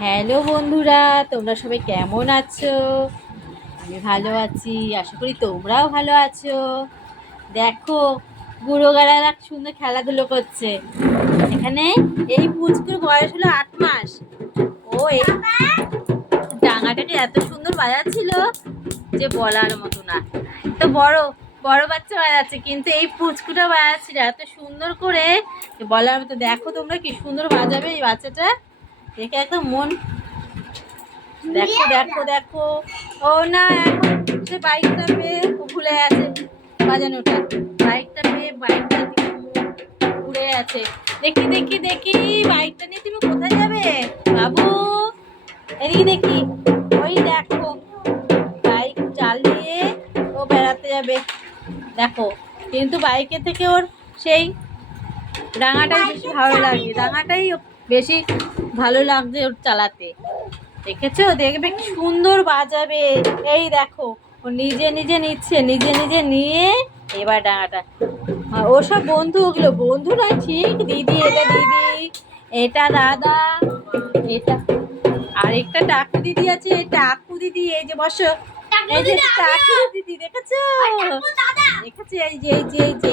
Hello বন্ধুরা, তোমরা সবাই কেমন আছো? আমি ভালো আছি, আশা করি তোমরাও ভালো আছো। দেখো, বুড়ো গাড়ারা সুন্দর খেলাধুলো করছে এখানে। এই পুচকুর বয়স হলো 8 মাস। ও এই ডাঙাটাকে এত সুন্দর বাজাচ্ছিল যে বলার মতো না। তো বড় বড় বাচ্চা বাজাচ্ছে, কিন্তু এই পুচকুটা বাজাচ্ছিল এত সুন্দর করে যে বলার মতো। দেখো তোমরা কি সুন্দর বাজাবে এই বাচ্চাটা, দেখে একদম মন। দেখো দেখো দেখো, ও না এখন সে বাইকটা পেয়ে ভুলে আছে বাজানোটা। বাইকটা পেয়ে বাইকটা দিকে ঘুরে আছে। দেখি দেখি দেখি, বাইকটা নিয়ে তুমি কোথায় যাবে বাবু? এদিকে দেখি, ওই দেখো বাইক চালিয়ে ও বেড়াতে যাবে। দেখো, কিন্তু বাইকের থেকে ওর সেই ডাঙাটাই বেশি ভালো লাগে, ডাঙাটাই বেশি ভালো লাগছে ওর চালাতে। দেখেছো, দেখবে কি সুন্দর বাজাবে। এই দেখো, ও নিজে নিজে নিচ্ছে, নিজে নিজে নিয়ে এবার ডাঙাটা। ওসব বন্ধু, ওগুলো বন্ধু নয় ঠিক। দিদি, এটা দিদি, এটা দাদা, এটা আরেকটা টাকু দিদি আছে, টাকু দিদি। এই যে বসো, এই যে টাকু দিদি, দেখেছো দেখেছো, এই যে এই যে এই যে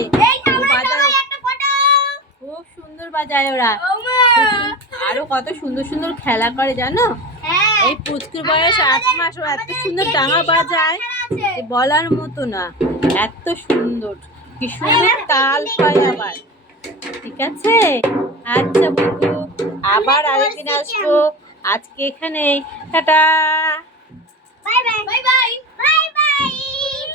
বাজায়, খুব সুন্দর বাজায় ওরা। আরো কত সুন্দর সুন্দর খেলা করে জানো। এই পুচকুর বয়স 8 মাস, ও এত সুন্দর ডাঙা বাজায় বলার মতো না। এত সুন্দর, কি সুন্দর তাল হয় আবার। ঠিক আছে, আচ্ছা বন্ধু, আবার আরেকদিন আসবো। আজকে এখানে tata, bye bye, bye bye, bye bye.